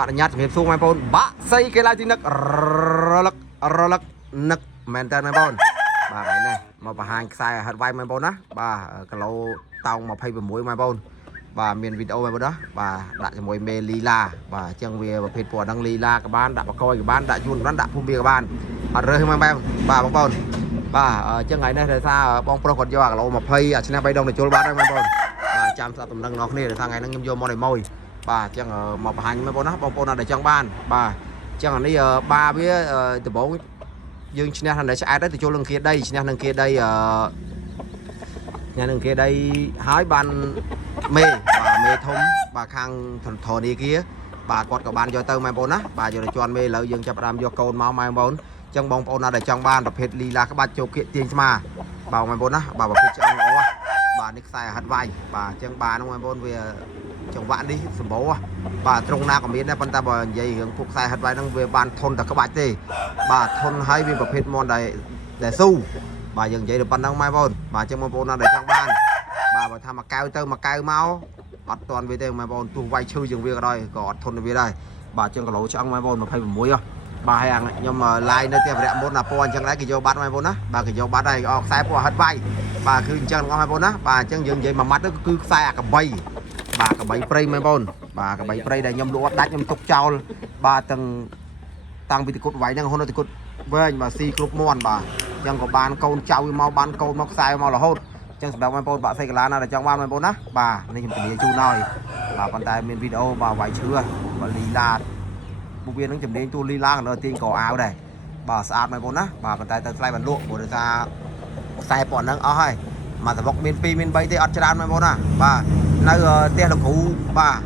អនុញ្ញាតជំរាបសួរបងប្អូនបាក់សៃកីឡាទីនឹករលឹករលឹកនឹកមែនតើបងប្អូនបាទហើយនេះមកបង្ហាញខ្សែហាត់វាយបងប្អូនណាបាទគីឡូតោង26បងប្អូនបាទមានវីដេអូបងប្អូនណាបាទដាក់ជាមួយមេលីឡាបាទអញ្ចឹងវាប្រភេទពណ៌ហ្នឹងលីឡាក៏បានដាក់បកយក៏បានដាក់យួនក៏បានដាក់ភូមិវាក៏បានអត់រើសមកបាទបងប្អូនបាទអញ្ចឹងថ្ងៃនេះដោយសារបងប្រុសគាត់យកគីឡូ20អាឆ្នាំ3ដងទៅជុលបាត់ហើយបងប្អូនបាទចាំស្ដាប់ដំណឹងរបស់គ្នាដោយសារថ្ងៃហ្នឹងខ្ញុំយកមកឲ្យមួយបាទអញ្ចឹងមកបង្ហាញបងប្អូនណាបងប្អូនដែលចង់បានបាទអញ្ចឹងអានេះបាវាដំបងយើងឈ្នះនៅឆ្អែតទៅជុលនឹងគាដីឈ្នះនឹងគាដីញ៉ាំនឹងគេដីហើយបានមេបាទមេធំបាទខាងធរនីគាបាទគាត់ក៏បានយកទៅម៉ែបងប្អូនណាបាទយកទៅជន់មេឥឡូវយើងចាប់ផ្ដើមយកកូនមកម៉ែបងប្អូនអញ្ចឹងបងប្អូនណាដែលចង់បានប្រភេទលីឡាក្បាច់ចូលគៀកទាញស្មាបាទម៉ែបងប្អូនណាបាទប្រភេទឆ្អឹងល្អបាទនេះខ្សែហាត់វាយបាទអញ្ចឹងបាទហ្នឹងម៉ែបងប្អូនវាចង្វាក់នេះសម្បូរបាទត្រង់ណាក៏មានដែរប៉ុន្តែបើនិយាយរឿងពួកខ្សែហាត់វាយហ្នឹងវាបានធន់តែក្បាច់ទេបាទធន់ហើយវាប្រភេទមន់ដែលស៊ូបាទយើងនិយាយទៅប៉ុណ្ណឹងម៉ែបងប្អូនបាទអញ្ចឹងបងប្អូនណាដែលចង់បានបាទបើថាមកកៅទៅមកកៅមកអត់ទាន់វាទេម៉ែបងប្អូនទោះវាយឈឺជាងវាក៏ដោយក៏អត់ធន់វាដែរបាទអញ្ចឹងគីឡូឆ្អឹងម៉ែបងប្អូន26បាទហើយខ្ញុំឡាយនៅផ្ទះវរៈមុនណាពណ៌អញ្ចឹងដែរគេយកបាត់ម៉ែបងប្អូនណាបាទគេយកបាត់ហើយអខ្សែពណ៌ហិតវាយបាទគឺអញ្ចឹងបងប្អូនណាបាទអញ្ចឹងយើងនិយាយមួយម៉ាត់ទៅគឺខ្សែអាកបីបាទកបីព្រៃម៉ែបងប្អូនបាទកបីព្រៃដែលខ្ញុំលក់អត់ដាច់ខ្ញុំទុកចោលបាទតាំងពីតគុតវាយហ្នឹងហ៊ុនទៅតគុតវែងបាទស៊ីគ្រប់មាន់បាទអញ្ចឹងក៏បានកូនចៅមកបានកូនមកខ្សែមករហូតអញ្ចឹងសម្រាប់បងប្អូនបាក់សៃកាឡាណាដែលចង់បានបងប្អូនណាបាទនេះខ្ញុំធានាជូនហើយបាទប៉ុន្តែមានវីដេអូបាទវាយឈឺបាទលីឡាពួកវានឹងជំនាញទូលីឡាក៏នៅទាញកអាវដែរបាទស្អាតបងប្អូនណាបាទប៉ុន្តែទៅថ្លៃបានលក់ព្រោះដោយសារខ្សែពណ៌ហ្នឹងអស់ហើយមកសបុកមាន2មាន3ទេអត់ច្រើនបងប្អូនណាបាទនៅផ្ទះលោកគ្រូបាទ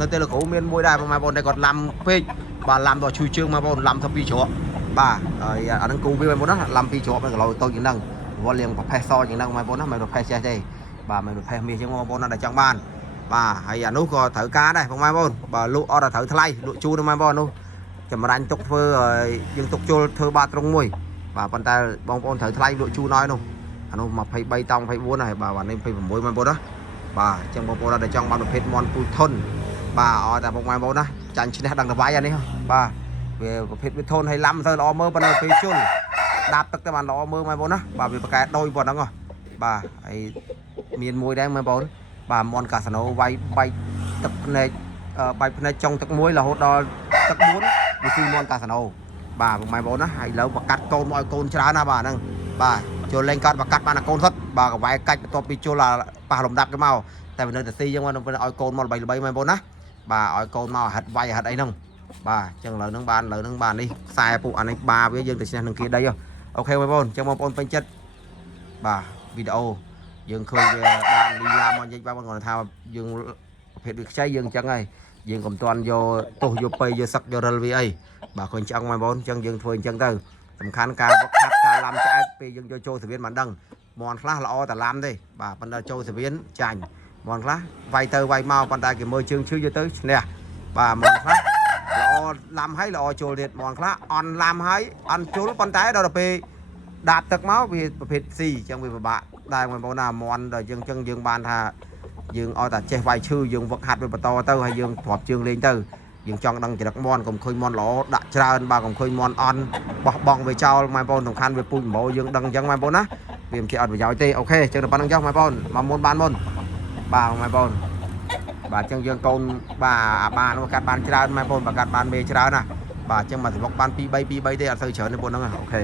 នៅផ្ទះលោកគ្រូមានមួយដែរបងប្អូនតែគាត់ឡាំពេកបាទឡាំដល់ឈឺជើងបងប្អូនឡាំថា2ជ្រក់បាទហើយអាហ្នឹងគូវាបងប្អូនណាឡាំ2ជ្រក់នៅគីឡូតូចជាងហ្នឹងវល់លៀងប្រភេទសជាងហ្នឹងបងប្អូនណាមិនប្រភេទចេះទេបាទមិនប្រភេទមាសជាងបងប្អូនណាដែលចង់បានបាទហើយអានោះក៏ត្រូវការដែរបងប្អូនបាទលក់អត់ត្រូវថ្លៃលក់ជូនបងប្អូននោះចម្រាញ់ទុកធ្វើយើងទុកជុលធ្វើបាតត្រង់មួយបាទប៉ុន្តែបងប្អូនត្រូវថ្លៃលក់ជូនឲ្យនោះអានោះ23តង់24ហើយបាទនេះ26បងប្អូនណាបាទអញ្ចឹងបងប្អូនដែលចង់បានប្រភេទមន់ពូជធុនបាទអត់តែបងប្អូនណាចាញ់ឈ្នះដឹងតវាយអានេះបាទវាប្រភេទវាធន់ហើយឡាំទៅល្អមើលប៉ុន្តែពេលជុលដាប់ទឹកទៅបានល្អមើលបងប្អូនណាបាទវាប្រកែដូចប៉ុណ្ណឹងបាទហើយមានមួយដែរបងប្អូនបាទមន់កាសាណូវាយបែកទឹកភ្នែកបែកភ្នែកចុងទឹកមួយរហូតដល់ទឹក4វាស៊ីមន់កាសាណូបាទបងប្អូនណាហើយឥឡូវបកាត់កូនមកឲ្យកូនច្រើនណាបាទហ្នឹងបាទចូលលេងកាត់បកាត់បានតែកូនសុទ្ធបាទកវាយកាច់បន្ទាប់ពីជុលប៉ះលំដាប់គេមកតែវានៅតែស៊ីអញ្ចឹងឲ្យកូនមកល្បីបងប្អូនណាបាទឲ្យកូនមកហាត់វាយហាត់អីហ្នឹងបាទអញ្ចឹងឥឡូវហ្នឹងបាននេះខ្សែពួកអានេះបាវាយើងទៅឈ្នះនឹងគេដីអូខេបងប្អូនអញ្ចឹងបងប្អូនពេញចិត្តបាទវីដេអូយើងឃើញវាបានលីឡាមកនិយាយបាទបងគាត់ថាយើងប្រភេទវាខ្ចីយើងអញ្ចឹងហើយយើងកុំទាន់យកទោសយក3យកសឹកយករិលវាអីបាទឃើញឆ្អឹងបងប្អូនអញ្ចឹងយើងធ្វើអញ្ចឹងទៅសំខាន់ការវឹកហាត់ការឡាំឆ្អែតពេលយើងយកចូលសវៀនមិនដឹងមន់ខ្លះល្អតែឡាំទេបាទប៉ុន្តែចូលសវៀនចាញ់មន់ខ្លះវាយទៅវាយមកប៉ុន្តែគេមើលជើងឈឺយកទៅឈ្នះបាទមន់ខ្លះល្អឡាំហើយល្អចូលទៀតមន់ខ្លះអន់ឡាំហើយអន់ជុលប៉ុន្តែដល់ទៅពេលដាប់ទឹកមកវាប្រភេទស៊ីអញ្ចឹងវាពិបាកដែរបងប្អូនណាមន់ដល់យើងអញ្ចឹងយើងបានថាយើងឲ្យតែចេះវាយឈឺយើងវឹកហាត់វាបន្តទៅហើយយើងប្រាប់ជើងលេងទៅយើងចង់ដឹងចរិតមន់កុំឃើញមន់ល្អដាក់ច្រើនបាទកុំឃើញមន់អន់បោះបង់វាចោលបងប្អូនសំខាន់វាពូជម្បោយើងដឹងអញ្ចឹងបងប្អូនណាវាមិនជាអត់ប្រយោជន៍ទេអូខេអញ្ចឹងទៅប៉ុណ្្នឹងចុះបងប្អូនមកមុនបានមុនបាទបងប្អូនបាទអញ្ចឹងយើងកូនបាទបានកាត់បានច្រើនបងប្អូនបើកាត់បានមេច្រើនណាបាទអញ្ចឹងមកសបុកបាន2 3ទេអត់ទៅច្រើនទេបងហ្នឹងអូខេ